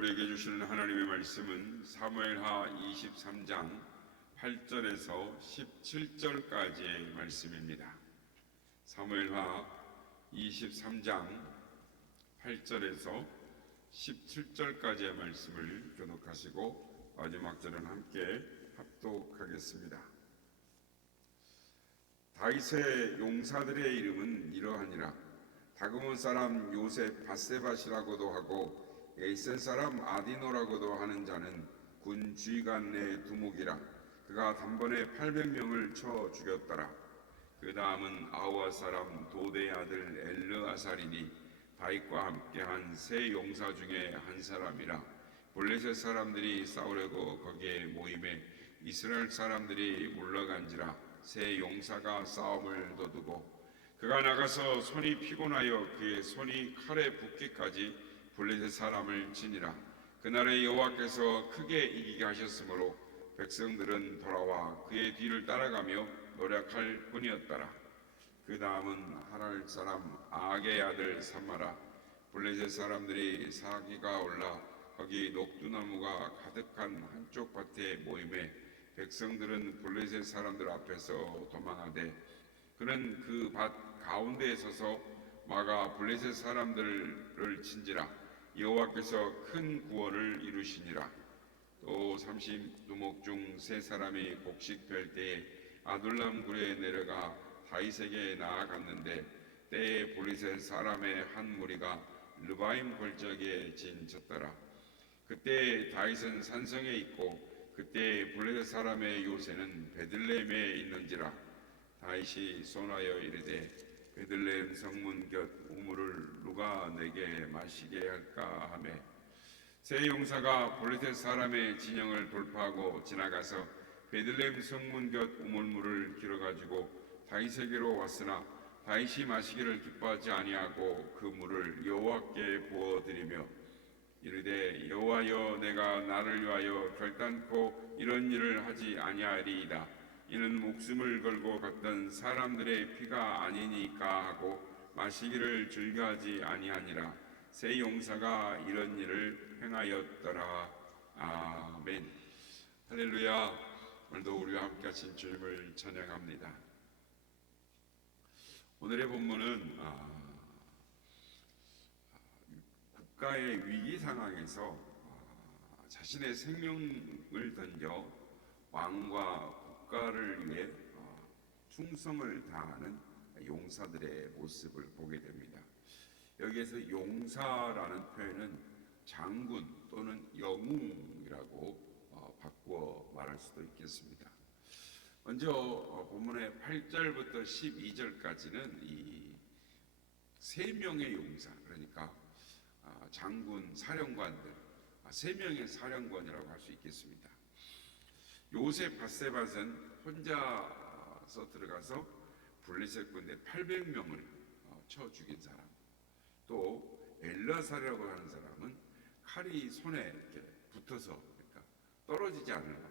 우리에게 주시는 하나님의 말씀은 사무엘하 23장 8절에서 17절까지의 말씀입니다. 사무엘하 23장 8절에서 17절까지의 말씀을 교독하시고 마지막 절은 함께 합독하겠습니다. 다윗의 용사들의 이름은 이러하니라. 다그몬 사람 요셉 바세바시라고도 하고 에이센 사람 아디노라고도 하는 자는 군 지휘관의 두목이라. 그가 단번에 800명을 쳐 죽였더라. 그 다음은 아우아 사람 도대의 아들 엘르아살이니 다윗과 함께한 세 용사 중에 한 사람이라. 블레셋 사람들이 싸우려고 거기에 모임에 이스라엘 사람들이 물러간지라. 세 용사가 싸움을 도두고 그가 나가서 손이 피곤하여 그의 손이 칼에 붓기까지 블레셋 사람을 치니라. 그날에 여호와께서 크게 이기게 하셨으므로 백성들은 돌아와 그의 뒤를 따라가며 노력할 뿐이었더라. 그 다음은 하랄 사람 아게의 아들 삼마라. 블레셋 사람들이 사기가 올라 거기 녹두나무가 가득한 한쪽 밭에 모임에 백성들은 블레셋 사람들 앞에서 도망하되 그는 그 밭 가운데에 서서 막아 블레셋 사람들을 친지라. 여호와께서 큰 구원을 이루시니라. 또 30두목 중 세 사람이 곡식 뺄 때에 아둘람 굴에 내려가 다윗에게 나아갔는데 때에 블레셋 사람의 한 무리가 르바임 골짜기에 진쳤더라. 그때 다윗은 산성에 있고 그때 블레셋 사람의 요새는 베들레헴에 있는지라. 다윗이 손하여 이르되 베들레헴 성문 곁 우물을 누가 내게 마시게 할까 하매 세 용사가 블레셋 사람의 진영을 돌파하고 지나가서 베들레헴 성문 곁 우물물을 길어가지고 다윗에게로 왔으나 다윗이 마시기를 기뻐하지 아니하고 그 물을 여호와께 부어드리며 이르되 여호와여 내가 나를 위하여 결단코 이런 일을 하지 아니하리이다. 이는 목숨을 걸고 갔던 사람들의 피가 아니니까 하고 마시기를 즐겨하지 아니하니라. 세 용사가 이런 일을 행하였더라. 아멘. 할렐루야. 오늘도 우리와 함께 하신 주님을 찬양합니다. 오늘의 본문은 국가의 위기 상황에서 자신의 생명을 던져 왕과 국가를 위해 충성을 다하는 용사들의 모습을 보게 됩니다. 여기에서 용사라는 표현은 장군 또는 영웅이라고 바꾸어 말할 수도 있겠습니다. 먼저 본문의 8절부터 12절까지는 이 세 명의 용사, 그러니까 장군, 사령관들, 세 명의 사령관이라고 할 수 있겠습니다. 요셉 바세밧은 혼자서 들어가서 블레셋 군대 800명을 쳐 죽인 사람, 또 엘르아살이라고 하는 사람은 칼이 손에 이렇게 붙어서 그러니까 떨어지지 않는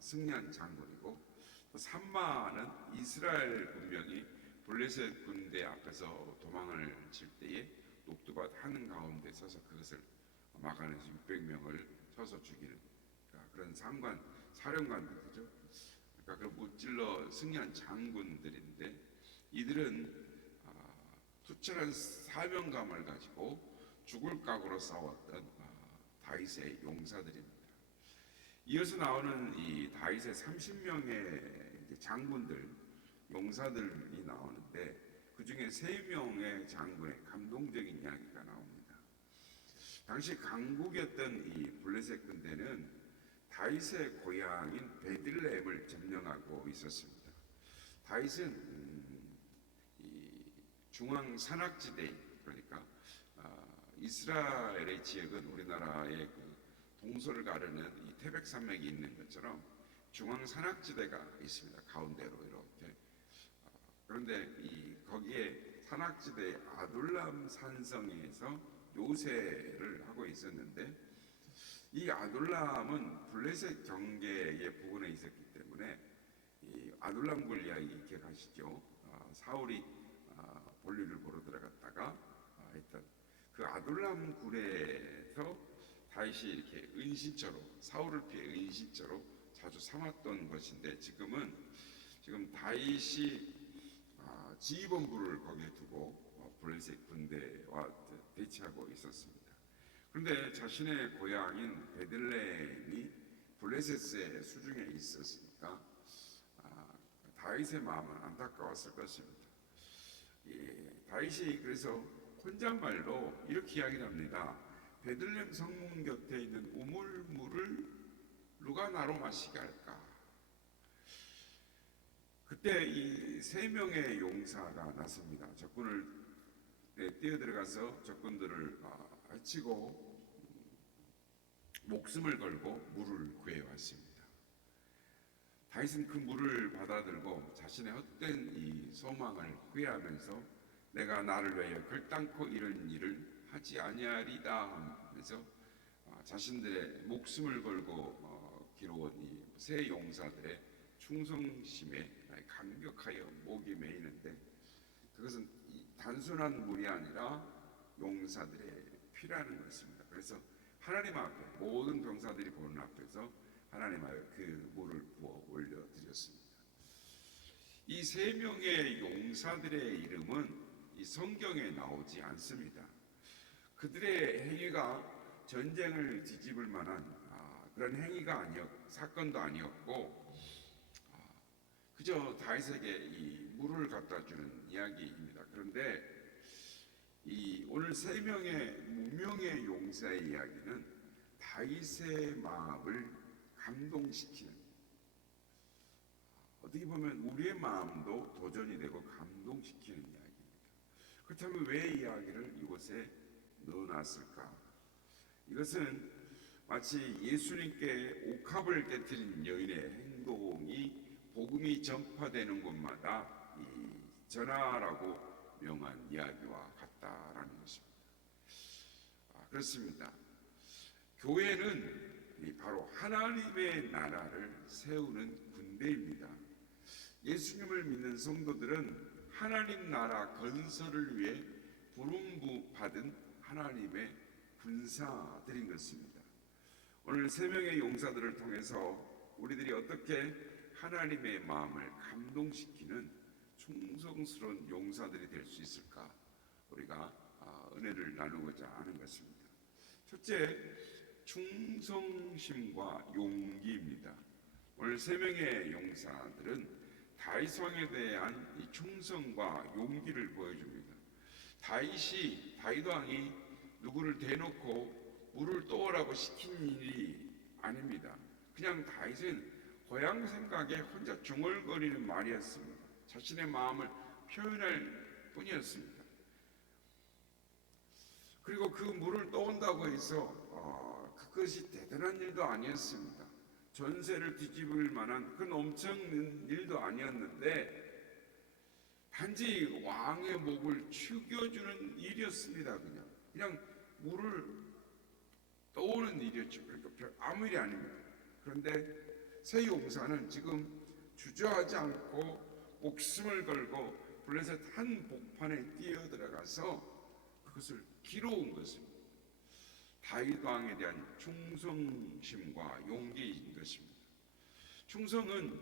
승리한 장군이고, 또 삼마는 이스라엘 군병이 블레셋 군대 앞에서 도망을 칠 때에 녹두밭 한 가운데 서서 그것을 막아내서 600명을 쳐서 죽이는 그런 사령관들이죠. 그러니까 그 무찔러 승리한 장군들인데 이들은 투철한 사명감을 가지고 죽을 각오로 싸웠던 다윗의 용사들입니다. 이어서 나오는 이 다윗의 30명의 장군들, 용사들이 나오는데 그 중에 3명의 장군의 감동적인 이야기가 나옵니다. 당시 강국이었던 이 블레셋 군대는 다윗의 고향인 베들레헴을 점령하고 있었습니다. 다윗은 이 중앙 산악지대, 그러니까 이스라엘의 지역은 우리나라의 그 동서를 가르는 이 태백산맥이 있는 것처럼 중앙 산악지대가 있습니다. 가운데로 이렇게. 그런데 거기에 산악지대 아둘람 산성에서 요새를 하고 있었는데 이 아둘람은 블레셋 경계의 부근에 있었기 때문에 이 아둘람 굴 이야기 기억하시죠? 사울이 볼일을 보러 들어갔다가 했던 그 아둘람 굴에서 다윗이 이렇게 은신처로, 사울을 피해 은신처로 자주 삼았던 것인데, 지금 다윗이 지휘본부를 거기에 두고 블레셋 군대와 대치하고 있었습니다. 그런데 자신의 고향인 베들레헴이 블레셋의 수중에 있었으니까 다윗의 마음은 안타까웠을 것입니다. 다윗이 그래서 혼잣말로 이렇게 이야기를 합니다. 베들레헴 성문 곁에 있는 우물물을 누가 나로 마시게 할까? 그때 이 3명의 용사가 나섭니다. 적군을 뛰어들어가서 적군들을 해치고 목숨을 걸고 물을 구해왔습니다. 다윗은 그 물을 받아들고 자신의 헛된 이 소망을 후회하면서 내가 나를 위하여 결단코 이런 일을 하지 아니하리다 하면서 자신들의 목숨을 걸고 기로운 이 세 용사들의 충성심에 감격하여 목이 메이는데, 그것은 단순한 물이 아니라 용사들의 피라는 것입니다. 그래서 하나님 앞에, 모든 병사들이 보는 앞에서 하나님 앞에 그 물을 부어 올려드렸습니다. 이 3명의 용사들의 이름은 이 성경에 나오지 않습니다. 그들의 행위가 전쟁을 뒤집을 만한 그런 행위가 사건도 아니었고, 그저 다윗에게 이 물을 갖다 주는 이야기입니다. 그런데 오늘 3명의 무명의 용사의 이야기는 다윗의 마음을 감동시키는, 어떻게 보면 우리의 마음도 도전이 되고 감동시키는 이야기입니다. 그렇다면 왜 이 이야기를 이곳에 넣어놨을까? 이것은 마치 예수님께 옥합을 깨뜨린 여인의 행동이 복음이 전파되는 곳마다 전하라고 명한 이야기와 같다라는 것입니다. 그렇습니다. 교회는 바로 하나님의 나라를 세우는 군대입니다. 예수님을 믿는 성도들은 하나님 나라 건설을 위해 부름 받은 하나님의 군사들인 것입니다. 오늘 3명의 용사들을 통해서 우리들이 어떻게 하나님의 마음을 감동시키는 충성스러운 용사들이 될 수 있을까? 우리가 은혜를 나누고자 하는 것입니다. 첫째, 충성심과 용기입니다. 오늘 3명의 용사들은 다윗 왕에 대한 이 충성과 용기를 보여줍니다. 다윗 왕이 누구를 대놓고 물을 떠오라고 시킨 일이 아닙니다. 그냥 다윗은 고향 생각에 혼자 중얼거리는 말이었습니다. 자신의 마음을 표현할 뿐이었습니다. 그리고 그 물을 떠온다고 해서 그것이 대단한 일도 아니었습니다. 전세를 뒤집을 만한 그런 엄청난 일도 아니었는데 단지 왕의 목을 축여주는 일이었습니다. 그냥 물을 떠오는 일이었죠. 그러니까 아무 일이 아닙니다. 그런데 세 용사는 지금 주저하지 않고 목숨을 걸고 블레셋 한 복판에 뛰어들어가서 그것을 기로운 것입니다. 다윗 왕에 대한 충성심과 용기인 것입니다. 충성은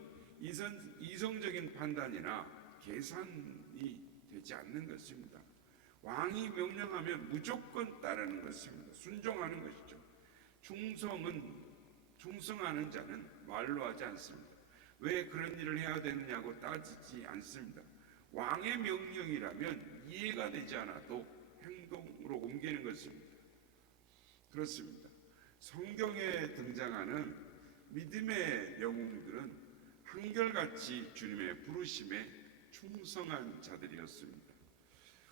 이성적인 판단이나 계산이 되지 않는 것입니다. 왕이 명령하면 무조건 따르는 것입니다. 순종하는 것이죠. 충성하는 자는 말로 하지 않습니다. 왜 그런 일을 해야 되느냐고 따지지 않습니다. 왕의 명령이라면 이해가 되지 않아도 행동으로 옮기는 것입니다. 그렇습니다. 성경에 등장하는 믿음의 영웅들은 한결같이 주님의 부르심에 충성한 자들이었습니다.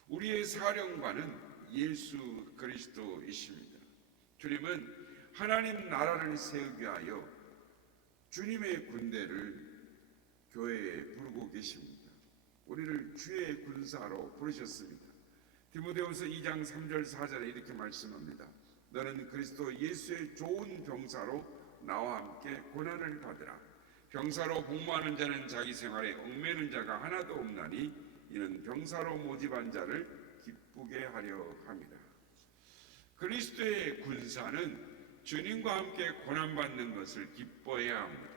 우리의 사령관은 예수 그리스도이십니다. 주님은 하나님 나라를 세우기 위하여 주님의 군대를 교회에 부르고 계십니다. 우리를 주의 군사로 부르셨습니다. 디모데후서 2장 3절 4절에 이렇게 말씀합니다. 너는 그리스도 예수의 좋은 병사로 나와 함께 고난을 받으라. 병사로 복무하는 자는 자기 생활에 얽매는 자가 하나도 없나니 이는 병사로 모집한 자를 기쁘게 하려 함이라. 그리스도의 군사는 주님과 함께 고난받는 것을 기뻐해야 합니다.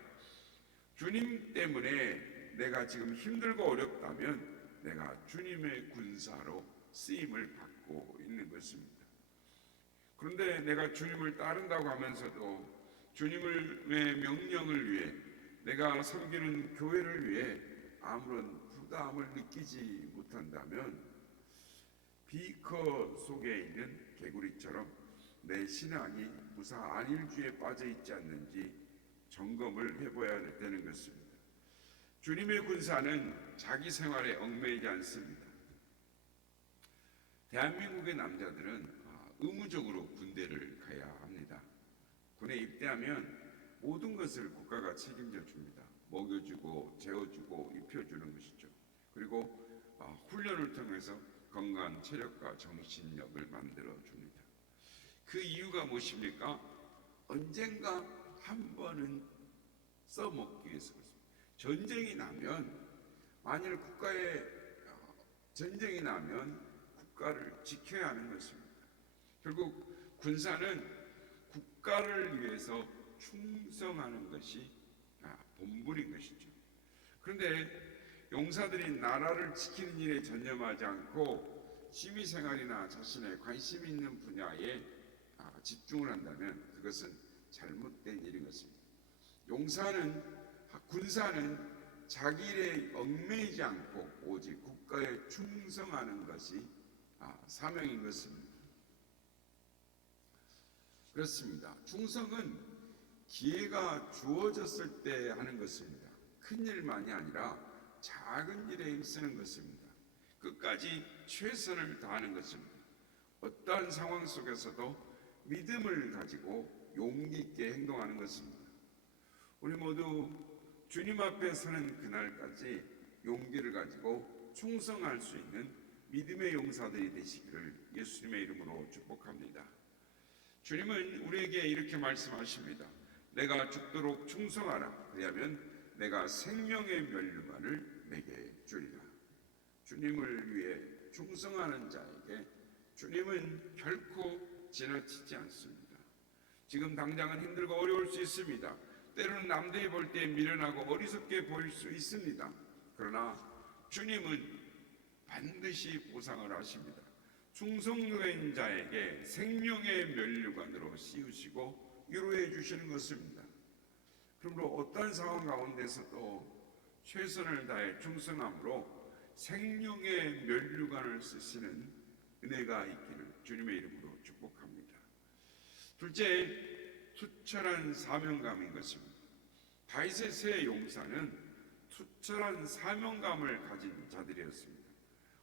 주님 때문에 내가 지금 힘들고 어렵다면 내가 주님의 군사로 쓰임을 받고 있는 것입니다. 그런데 내가 주님을 따른다고 하면서도 주님의 명령을 위해 내가 섬기는 교회를 위해 아무런 부담을 느끼지 못한다면 비커 속에 있는 개구리처럼 내 신앙이 무사안일주에 빠져 있지 않는지 점검을 해봐야 되는 것입니다. 주님의 군사는 자기 생활에 얽매이지 않습니다. 대한민국의 남자들은 의무적으로 군대를 가야 합니다. 군에 입대하면 모든 것을 국가가 책임져 줍니다. 먹여주고 재워주고 입혀주는 것이죠. 그리고 훈련을 통해서 건강한 체력과 정신력을 만들어 줍니다. 그 이유가 무엇입니까? 언젠가 한 번은 써먹기 위해서 그렇습니다. 전쟁이 나면 만일 국가에 전쟁이 나면 국가를 지켜야 하는 것입니다. 결국 군사는 국가를 위해서 충성하는 것이 본분인 것이죠. 그런데 용사들이 나라를 지키는 일에 전념하지 않고 취미생활이나 자신의 관심 있는 분야에 집중을 한다면 그것은 잘못된 일인 것입니다. 군사는 자기 일에 얽매이지 않고 오직 국가에 충성하는 것이 사명인 것입니다. 그렇습니다. 충성은 기회가 주어졌을 때 하는 것입니다. 큰 일만이 아니라 작은 일에 힘쓰는 것입니다. 끝까지 최선을 다하는 것입니다. 어떠한 상황 속에서도 믿음을 가지고 용기 있게 행동하는 것입니다. 우리 모두 주님 앞에 서는 그날까지 용기를 가지고 충성할 수 있는 믿음의 용사들이 되시기를 예수님의 이름으로 축복합니다. 주님은 우리에게 이렇게 말씀하십니다. 내가 죽도록 충성하라. 그리하면 내가 생명의 면류관을 내게 주리라. 주님을 위해 충성하는 자에게 주님은 결코 지나치지 않습니다. 지금 당장은 힘들고 어려울 수 있습니다. 때로는 남들이 볼 때 미련하고 어리석게 보일 수 있습니다. 그러나 주님은 반드시 보상을 하십니다. 충성된 자에게 생명의 면류관으로 씌우시고 위로해 주시는 것입니다. 그러므로 어떤 상황 가운데서도 최선을 다해 충성함으로 생명의 면류관을 쓰시는 은혜가 있기를 주님의 이름으로 축복합니다. 둘째, 투철한 사명감인 것입니다. 다윗의 세 용사는 투철한 사명감을 가진 자들이었습니다.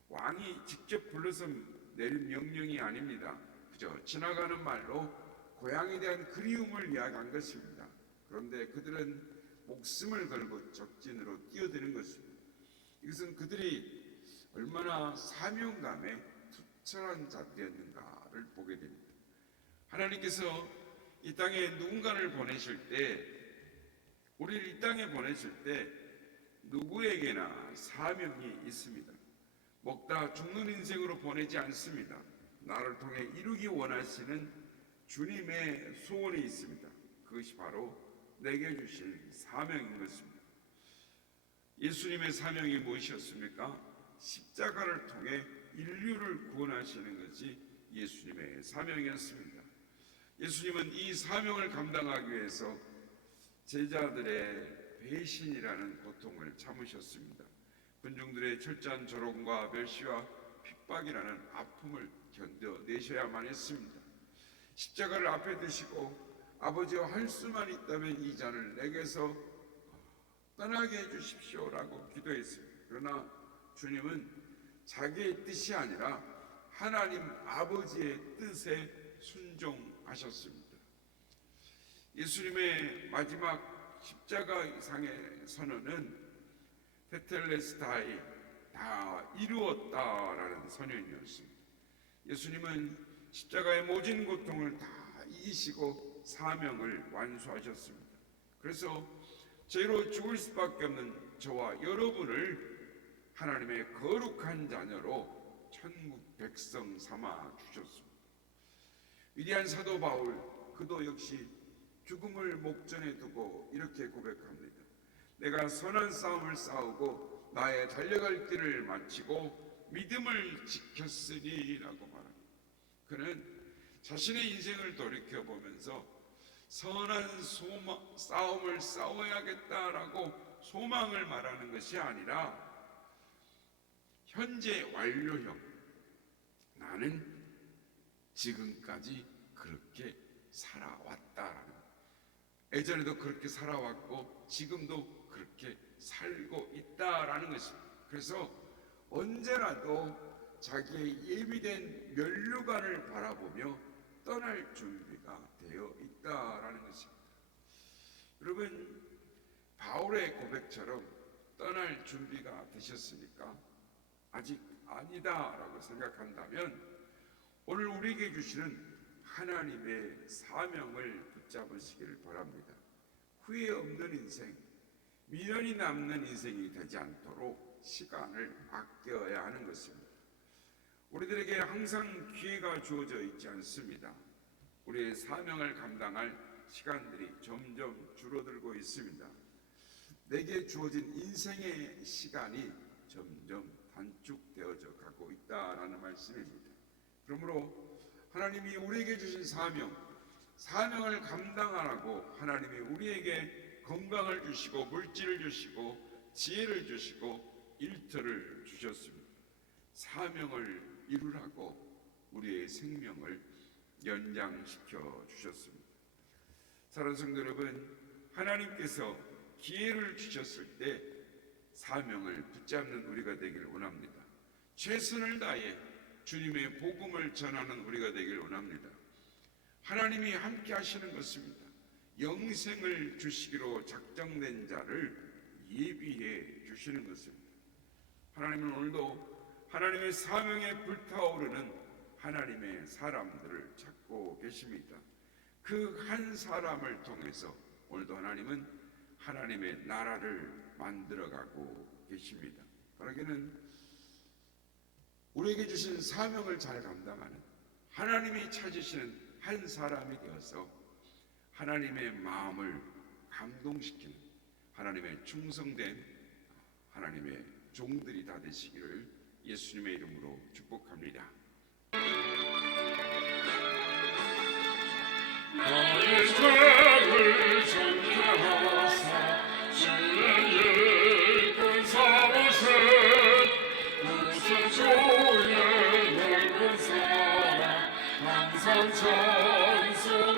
왕이 직접 불러서 내린 명령이 아닙니다. 그저 지나가는 말로 고향에 대한 그리움을 이야기한 것입니다. 그런데 그들은 목숨을 걸고 적진으로 뛰어드는 것입니다. 이것은 그들이 얼마나 사명감에 투철한 자들이었는가를 보게 됩니다. 하나님께서 이 땅에 누군가를 보내실 때, 우리를 이 땅에 보내실 때 누구에게나 사명이 있습니다. 먹다 죽는 인생으로 보내지 않습니다. 나를 통해 이루기 원하시는 주님의 소원이 있습니다. 그것이 바로 내게 주실 사명인 것입니다. 예수님의 사명이 무엇이었습니까? 십자가를 통해 인류를 구원하시는 것이 예수님의 사명이었습니다. 예수님은 이 사명을 감당하기 위해서 제자들의 배신이라는 고통을 참으셨습니다. 군중들의 철저한 조롱과 멸시와 핍박이라는 아픔을 견뎌내셔야만 했습니다. 십자가를 앞에 두시고 아버지와 할 수만 있다면 이 잔을 내게서 떠나게 해주십시오라고 기도했습니다. 그러나 주님은 자기의 뜻이 아니라 하나님 아버지의 뜻에 순종하셨습니다. 예수님의 마지막 십자가상의 선언은 테텔레스타이, 다 이루었다라는 선언이었습니다. 예수님은 십자가의 모진 고통을 다 이기시고 사명을 완수하셨습니다. 그래서 죄로 죽을 수밖에 없는 저와 여러분을 하나님의 거룩한 자녀로 천국 백성 삼아 주셨습니다. 위대한 사도 바울, 그도 역시 죽음을 목전에 두고 이렇게 고백합니다. 내가 선한 싸움을 싸우고 나의 달려갈 길을 마치고 믿음을 지켰으니 라고 말합니다. 그는 자신의 인생을 돌이켜보면서 선한 싸움을 싸워야겠다라고 소망을 말하는 것이 아니라 현재 완료형, 나는 지금까지 그렇게 살아왔다라는 거예요. 예전에도 그렇게 살아왔고 지금도 그렇게 살고 있다라는 것입니다. 그래서 언제라도 자기의 예비된 면류관을 바라보며 떠날 준비가 되어 있다라는 것입니다. 여러분, 바울의 고백처럼 떠날 준비가 되셨습니까? 아직 아니다라고 생각한다면 오늘 우리에게 주시는 하나님의 사명을 붙잡으시기를 바랍니다. 후회 없는 인생, 미련이 남는 인생이 되지 않도록 시간을 아껴야 하는 것입니다. 우리들에게 항상 기회가 주어져 있지 않습니다. 우리의 사명을 감당할 시간들이 점점 줄어들고 있습니다. 내게 주어진 인생의 시간이 점점 단축되어져 가고 있다라는 말씀입니다. 그러므로 하나님이 우리에게 주신 사명을 감당하라고 하나님이 우리에게 건강을 주시고 물질을 주시고 지혜를 주시고 일터를 주셨습니다. 사명을 이루라고 우리의 생명을 연장시켜 주셨습니다. 사랑하는 성도 여러분, 하나님께서 기회를 주셨을 때 사명을 붙잡는 우리가 되길 원합니다. 최선을 다해 주님의 복음을 전하는 우리가 되길 원합니다. 하나님이 함께 하시는 것입니다. 영생을 주시기로 작정된 자를 예비해 주시는 것입니다. 하나님은 오늘도 하나님의 사명에 불타오르는 하나님의 사람들을 찾고 계십니다. 그 한 사람을 통해서 오늘도 하나님은 하나님의 나라를 만들어가고 계십니다. 바라기는 우리에게 주신 사명을 잘 감당하는 하나님이 찾으시는 한 사람이 되어서 하나님의 마음을 감동시키는 하나님의 충성된 하나님의 종들이 다 되시기를 예수님의 이름으로 축복합니다. 나의 죄를 정죄하사 주의 예쁜 사무신 구세주의 넓은 사랑 항상 찬송합니다.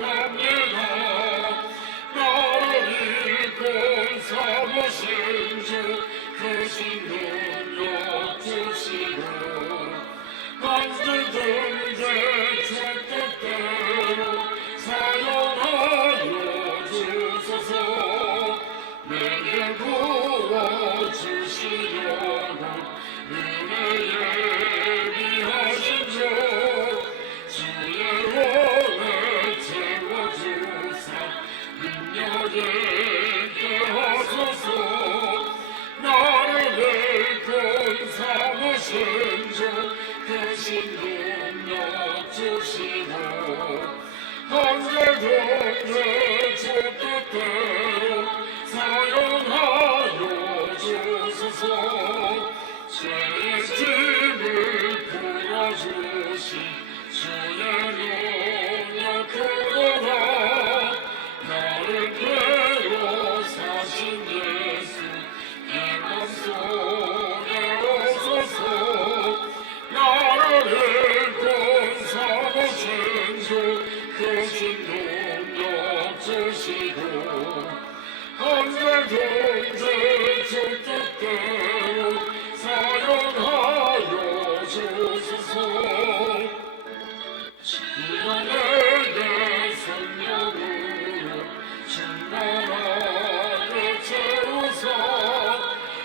나를 일꾼 삼으신 주 크신 능력 주시고 간절든지 주 뜻대로 사용하여 주소서. 내게 부어주시려고 은혜 예비하신 주 주의 원에 채워주사 능력 있게 하소서. 나를 일꾼 삼으신 주 크신 능력 주시고 언제든지 주 뜻대로 사용하여 주소서. 죄의 짐을 풀어주신 주의 능력 크도다. 나를 괴로 사신 예수 내 맘속에 오소서. 나를 일꾼 삼으신 주 크신 능력 주시고 언제든지 주 뜻대로 사용하여 주소서. 주여 내게 성령으로 충만하게 채우사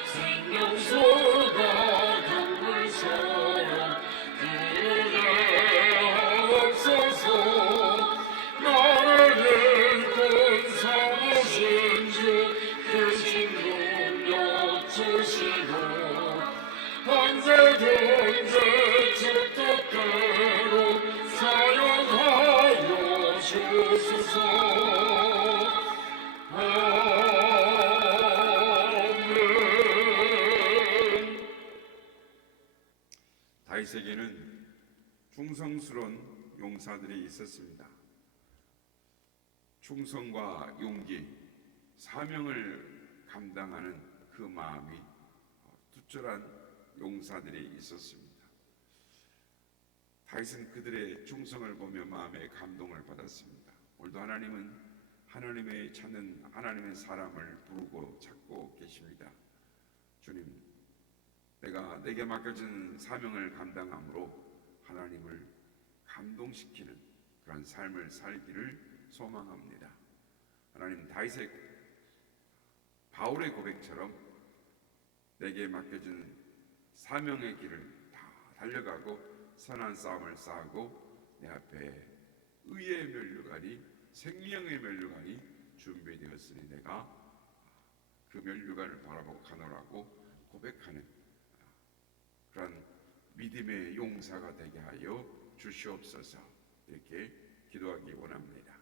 생명수가 강물처럼 흐르게 하옵소서. 나를 일꾼 삼으신 주 크신 능력 주시고 아멘. 다윗에게는 충성스러운 용사들이 있었습니다. 충성과 용기, 사명을 감당하는 그 마음이 투철한 용사들이 있었습니다. 다윗은 그들의 충성을 보며 마음에 감동을 받았습니다. 오늘도 하나님은 하나님의 찾는 하나님의 사람을 부르고 찾고 계십니다. 주님, 내게 맡겨진 사명을 감당함으로 하나님을 감동시키는 그런 삶을 살기를 소망합니다. 하나님, 다윗의 바울의 고백처럼 내게 맡겨진 사명의 길을 다 달려가고 선한 싸움을 싸우고 내 앞에 의의 면류관이 생명의 면류관이 준비되었으니 내가 그 면류관을 바라보고 가노라고 고백하는 그런 믿음의 용사가 되게 하여 주시옵소서. 이렇게 기도하기 원합니다.